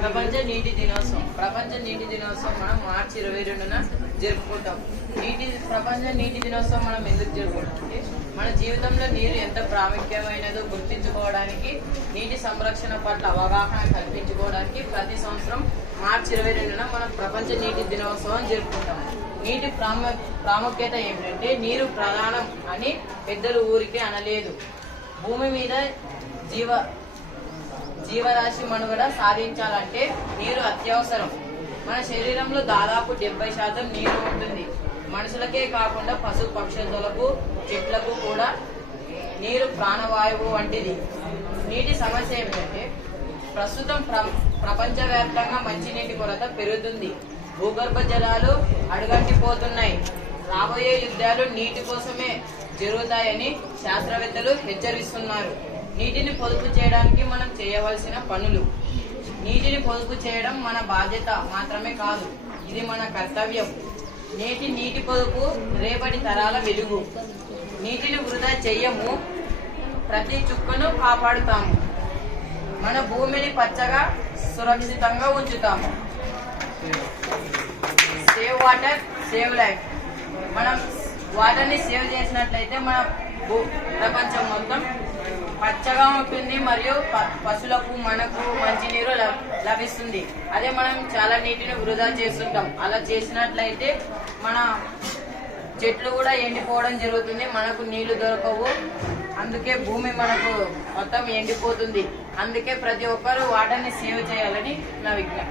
ప్రపంచ నీటి దినోత్సవం. ప్రపంచ నీటి దినోత్సవం మనం మార్చి 22న జరుపుకుంటాం. ప్రపంచ నీటి దినోత్సవం మనం ఎందుకు జరుపుకుంటాం? మన జీవితంలో నీరు ఎంత ప్రాముఖ్యమైనదో గుర్తించుకోవడానికి, నీటి సంరక్షణ పట్ల అవగాహన కల్పించుకోవడానికి ప్రతి సంవత్సరం మార్చి 22న మనం ప్రపంచ నీటి దినోత్సవం జరుపుకుంటాం. నీటి ప్రాముఖ్యత ఏమిటంటే, నీరు ప్రధానం అని పెద్దలు ఊరికే అనలేదు. భూమి మీద జీవరాశి మనుగడ సాధించాలంటే నీరు అత్యవసరం. మన శరీరంలో దాదాపు 70% నీరు ఉంటుంది. మనుషులకే కాకుండా పశు పక్షులకు, చెట్లకు కూడా నీరు ప్రాణవాయువు వంటిది. నీటి సమస్య ఏమిటంటే, ప్రస్తుతం ప్రపంచవ్యాప్తంగా మంచినీటి కొరత పెరుగుతుంది. భూగర్భ జలాలు అడుగంటిపోతున్నాయి. రాబోయే యుద్ధాలు నీటి కోసమే జరుగుతాయని శాస్త్రవేత్తలు హెచ్చరిస్తున్నారు. నీటిని పొదుపు చేయడానికి మనం చేయవలసిన పనులు. నీటిని పొదుపు చేయడం మన బాధ్యత మాత్రమే కాదు, ఇది మన కర్తవ్యం. నీటి పొదుపు రేపటి తరాల వెలుగు. నీటిని వృధా చెయ్యము, ప్రతి చుక్కను కాపాడుతాము. మన భూమిని పచ్చగా సురక్షితంగా ఉంచుతాము. Save water, save life. మనం వాటర్ని సేవ్ చేసినట్లయితే మన ప్రపంచం మొత్తం పచ్చగా ఉంటుంది మరియు పశువులకు, మనకు మంచినీరు లభిస్తుంది. అదే మనం చాలా నీటిని వృధా చేస్తుంటాం. అలా చేసినట్లయితే మన చెట్లు కూడా ఎండిపోవడం జరుగుతుంది, మనకు నీళ్లు దొరకవు. అందుకే భూమి మనకు మొత్తం ఎండిపోతుంది. అందుకే ప్రతి ఒక్కరూ వాటర్ని సేవ్ చేయాలని నా విజ్ఞప్తి.